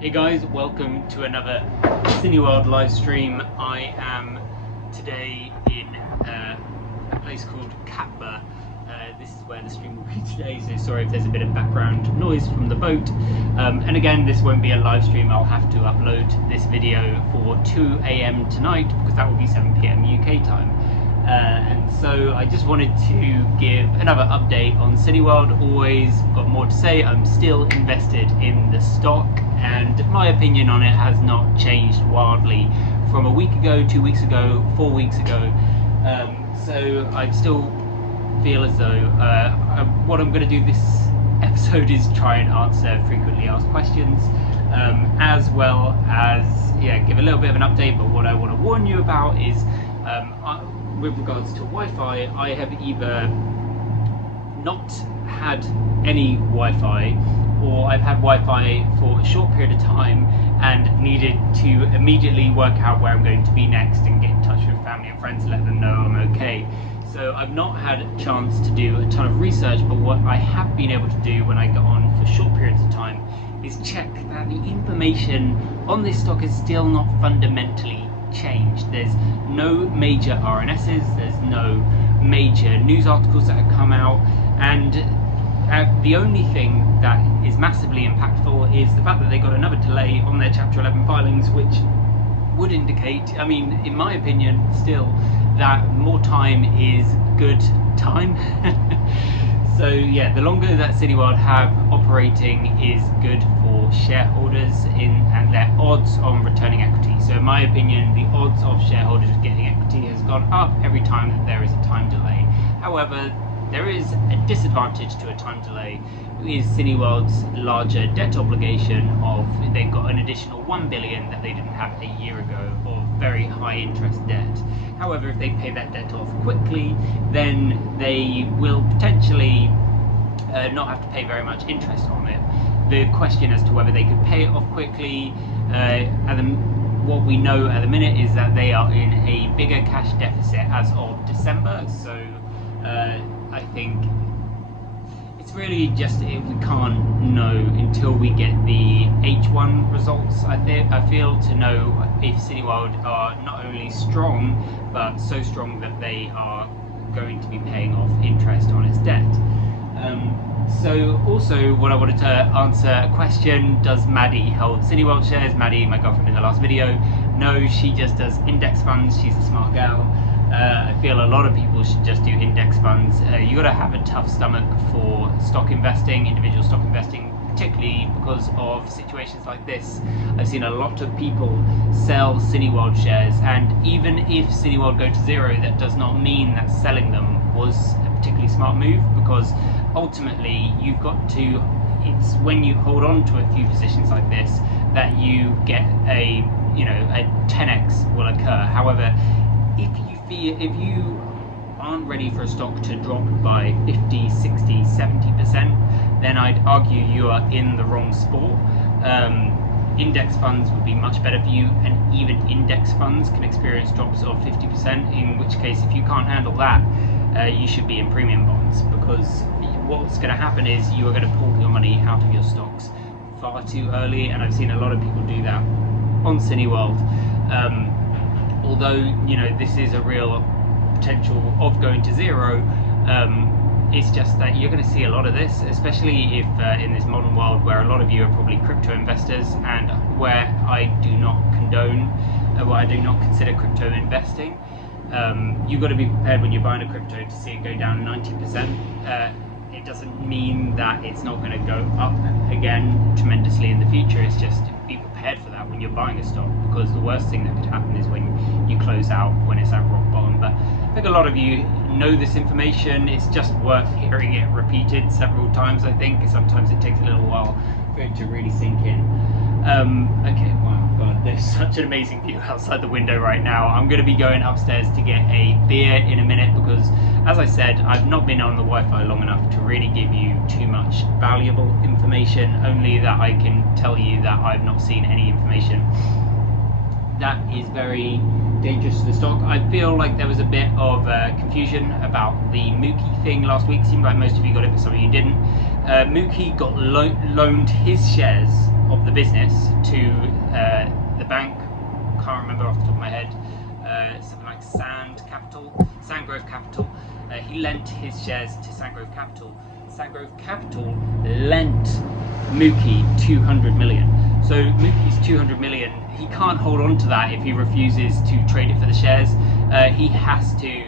Hey guys, welcome to another Cineworld live stream. I am today in a place called Catba. This is where the stream will be today, so sorry if there's a bit of background noise from the boat. And again, this won't be a live stream. I'll have to upload this video for 2 AM tonight because that will be 7 PM UK time. And so I just wanted to give another update on Cineworld. Always got more to say. I'm still invested in the stock, and my opinion on it has not changed wildly from a week ago, 2 weeks ago, 4 weeks ago. So I still feel as though what I'm going to do this episode is try and answer frequently asked questions, as well as give a little bit of an update. But what I want to warn you about is with regards to Wi-Fi, I have either not had any Wi-Fi, or I've had Wi-Fi for a short period of time and needed to immediately work out where I'm going to be next and get in touch with family and friends and let them know I'm okay. So I've not had a chance to do a ton of research, but what I have been able to do when I go on for short periods of time is check that the information on this stock is still not fundamentally changed. There's no major RNSs, there's no major news articles that have come out, and the only thing that is massively impactful is the fact that they got another delay on their Chapter 11 filings, which would indicate, I mean, in my opinion, still, that more time is good time. So yeah, the longer that Cineworld have operating is good for shareholders and their odds on returning equity. So in my opinion, the odds of shareholders getting equity has gone up every time that there is a time delay. However, there is a disadvantage to a time delay, is Cineworld's larger debt obligation of, they've got an additional 1 billion that they didn't have a year ago of very high interest debt. However, if they pay that debt off quickly, then they will potentially not have to pay very much interest on it. The question as to whether they could pay it off quickly, what we know at the minute is that they are in a bigger cash deficit as of December, so I think it's really just, we can't know until we get the H1 results, I feel, to know if Cineworld are not only strong, but so strong that they are going to be paying off interest on its debt. So also what I wanted to answer a question, does Maddie hold Cineworld shares? Maddie, my girlfriend in the last video, no, she just does index funds. She's a smart gal. I feel a lot of people should just do index funds. You got to have a tough stomach for stock investing, individual stock investing, particularly because of situations like this. I've seen a lot of people sell Cineworld shares, and even if Cineworld go to zero, that does not mean that selling them was a particularly smart move, because ultimately you've got to, it's when you hold on to a few positions like this that you get a 10x will occur. However, if you aren't ready for a stock to drop by 50, 60, 70%, then I'd argue you are in the wrong sport. Index funds would be much better for you, and even index funds can experience drops of 50%, in which case, if you can't handle that, you should be in premium bonds, because what's going to happen is you are going to pull your money out of your stocks far too early, and I've seen a lot of people do that on Cineworld. Although, this is a real potential of going to zero, it's just that you're going to see a lot of this, especially if in this modern world where a lot of you are probably crypto investors, and where I do not condone, I do not consider crypto investing. You've got to be prepared when you're buying a crypto to see it go down 90%. It doesn't mean that it's not going to go up again tremendously in the future. It's just be prepared for that when you're buying a stock, because the worst thing that could happen is when you close out when it's at rock bottom. But I think a lot of you know this information. It's just worth hearing it repeated several times. I think sometimes it takes a little while for it to really sink in. Okay, wow, God, there's such an amazing view outside the window right now. I'm going to be going upstairs to get a beer in a minute, because as I said, I've not been on the Wi-Fi long enough to really give you too much valuable information, only that I can tell you that I've not seen any information that is very dangerous to the stock. I feel like there was a bit of confusion about the Mookie thing last week. Seemed like most of you got it, but some of you didn't. Mookie got loaned his shares of the business to the bank. Can't remember off the top of my head. Something like Sandgrove Capital. He lent his shares to Sandgrove Capital. Sandgrove Capital lent Mookie 200 million. So Mookie's 200 million, he can't hold on to that if he refuses to trade it for the shares. He has to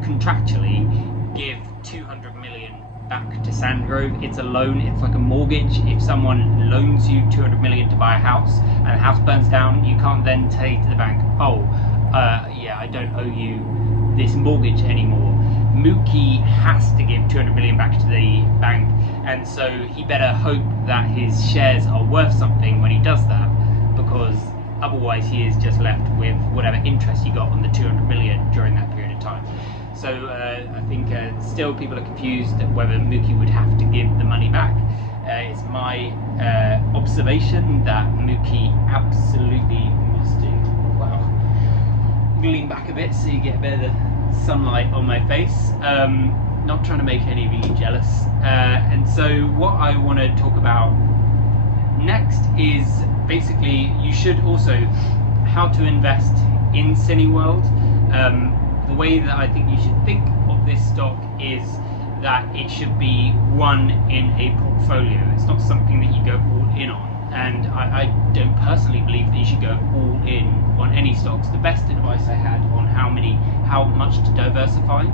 contractually give 200 million back to Sandgrove. It's a loan, it's like a mortgage. If someone loans you 200 million to buy a house and the house burns down, you can't then say to the bank, oh, yeah, I don't owe you this mortgage anymore. Mookie has to give 200 million back to the bank, and so he better hope that his shares are worth something when he does that, because otherwise he is just left with whatever interest he got on the 200 million during that period of time. So I think still people are confused whether Mookie would have to give the money back. It's my observation that Mookie absolutely must do. Wow. Lean back a bit so you get a bit of the sunlight on my face. Not trying to make any of you jealous. And so what I want to talk about next is basically you should also how to invest in Cineworld. The way that I think you should think of this stock is that it should be one in a portfolio. It's not something that you go all in on. And I don't personally believe that you should go all in on any stocks. The best advice I had on how much to diversify,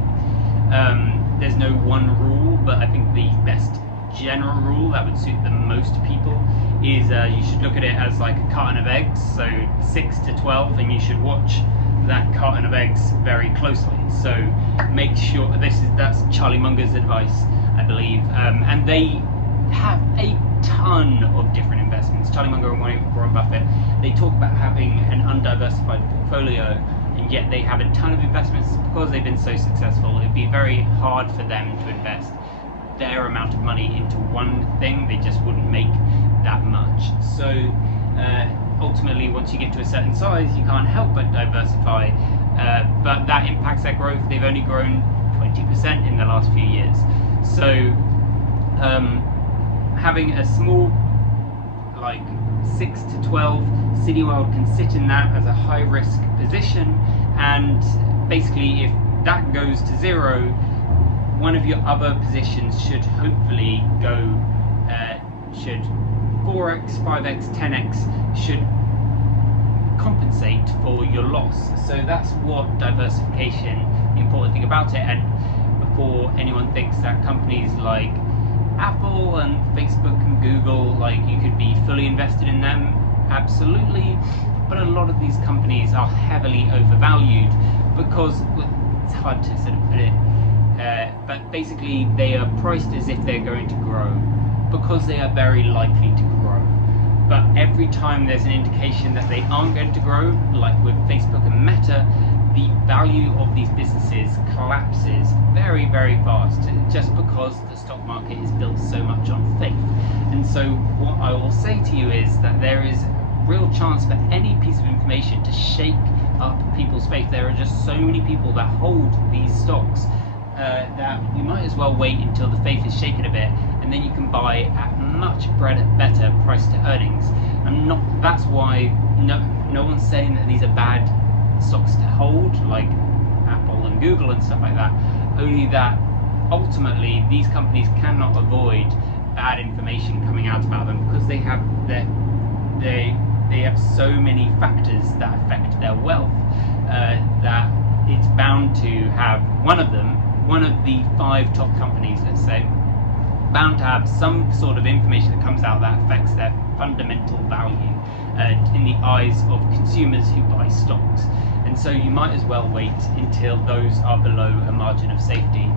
there's no one rule, but I think the best general rule that would suit the most people is you should look at it as like a carton of eggs, so 6 to 12, and you should watch that carton of eggs very closely. So make sure that's Charlie Munger's advice, I believe, and they have a ton of different investments. Charlie Munger and Warren Buffett, they talk about having an undiversified portfolio, and yet they have a ton of investments because they've been so successful. It'd be very hard for them to invest their amount of money into one thing. They just wouldn't make that much. So ultimately, once you get to a certain size, you can't help but diversify, but that impacts their growth. They've only grown 20% in the last few years. So having a small, like 6 to 12, Cineworld can sit in that as a high risk position, and basically if that goes to zero, one of your other positions should hopefully go, should 4x, 5x, 10x, should compensate for your loss. So that's what diversification, the important thing about it. And before anyone thinks that companies like Apple and Facebook and Google, like you could be fully invested in them, absolutely, but a lot of these companies are heavily overvalued because it's hard to sort of put it, but basically they are priced as if they're going to grow because they are very likely to grow. But every time there's an indication that they aren't going to grow, like with Facebook and Meta, the value of these businesses collapses very, very fast, just because the stock market is built so much on faith. And so what I will say to you is that there is real chance for any piece of information to shake up people's faith. There are just so many people that hold these stocks that you might as well wait until the faith is shaken a bit, and then you can buy at much better price to earnings. That's why no one's saying that these are bad stocks to hold, like Apple and Google and stuff like that, only that ultimately these companies cannot avoid bad information coming out about them because they have so many factors that affect their wealth, that it's bound to have one of the 5 top companies, let's say, bound to have some sort of information that comes out that affects their fundamental value in the eyes of consumers who buy stocks. And so you might as well wait until those are below a margin of safety.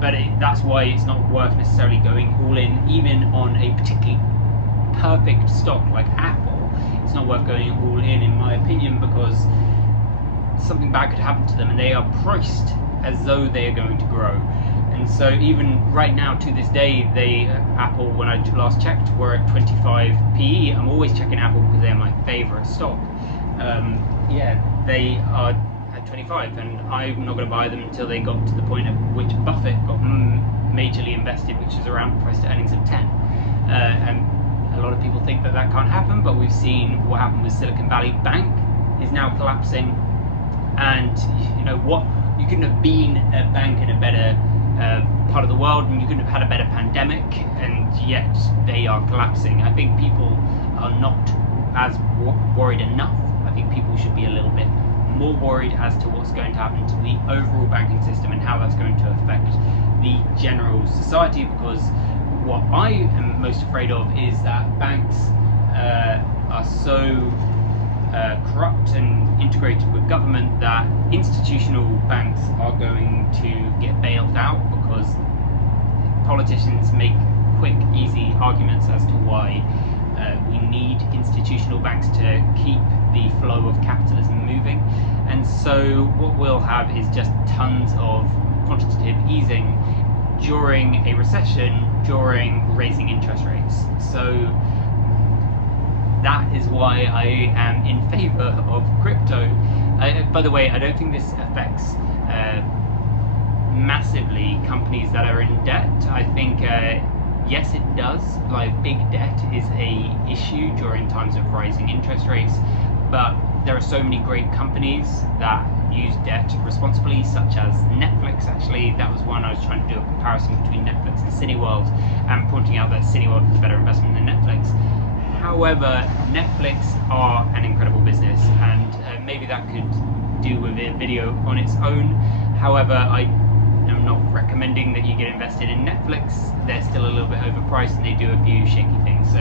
But that's why it's not worth necessarily going all in, even on a particularly perfect stock like Apple. It's not worth going all in my opinion, because something bad could happen to them, and they are priced as though they are going to grow. And so even right now, to this day, Apple, when I last checked, were at 25 PE. I'm always checking Apple because they're my favorite stock. They are at 25, and I'm not going to buy them until they got to the point at which Buffett got majorly invested, which is around price to earnings of 10. And A lot of people think that that can't happen, but we've seen what happened with Silicon Valley Bank is now collapsing. And you know what, you couldn't have been a bank in a better part of the world, and you couldn't have had a better pandemic, and yet they are collapsing. I think people are not as worried enough. I think people should be a little bit more worried as to what's going to happen to the overall banking system and how that's going to affect the general society, because what I am most afraid of is that banks are so corrupt and integrated with government that institutional banks are going to get bailed out, because politicians make quick, easy arguments as to why we need institutional banks to keep the flow of capitalism moving. And so what we'll have is just tons of quantitative easing during a recession, during raising interest rates. So that is why I am in favor of crypto. By the way, I don't think this affects massively companies that are in debt. I think yes, it does. Like, big debt is a issue during times of rising interest rates, but there are so many great companies that use debt responsibly, such as Netflix. Actually, that was one I was trying to do a comparison between Netflix and Cineworld, and pointing out that Cineworld is a better investment than Netflix. However, Netflix are an incredible business, and maybe that could do with a video on its own. However, I am not recommending that you get invested in Netflix. They're still a little bit overpriced, and they do a few shaky things. So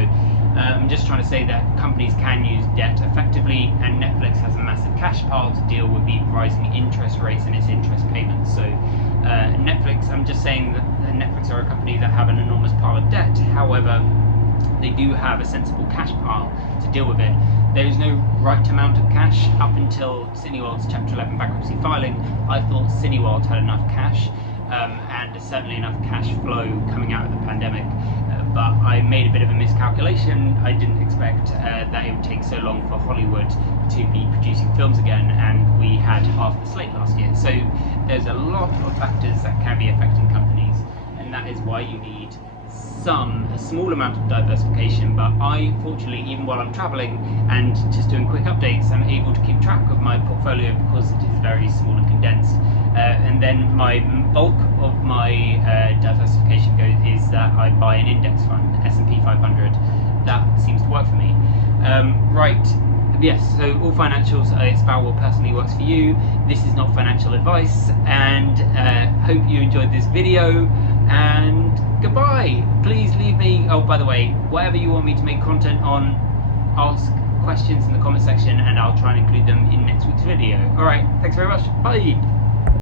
I'm just trying to say that companies can use debt effectively, and Netflix has a massive cash pile to deal with the rising interest rates and its interest payments. So Netflix, I'm just saying that Netflix are a company that have an enormous pile of debt. However, they do have a sensible cash pile to deal with it. There is no right amount of cash. Up until Cineworld's Chapter 11 bankruptcy filing, I thought Cineworld had enough cash, and certainly enough cash flow coming out of the pandemic. But I made a bit of a miscalculation. I didn't expect that it would take so long for Hollywood to be producing films again, and we had half the slate last year. So there's a lot of factors that can be affecting companies, and that is why you need a small amount of diversification. But I, fortunately, even while I'm traveling and just doing quick updates, I'm able to keep track of my portfolio because it is very small and condensed. And then my bulk of my diversification is that I buy an index fund, S&P 500. That seems to work for me. Right. Yes, so all financials, it's about what personally works for you. This is not financial advice, and hope you enjoyed this video, and goodbye. Please leave me, oh, by the way, whatever you want me to make content on, ask questions in the comment section, and I'll try and include them in next week's video. Alright, thanks very much. Bye.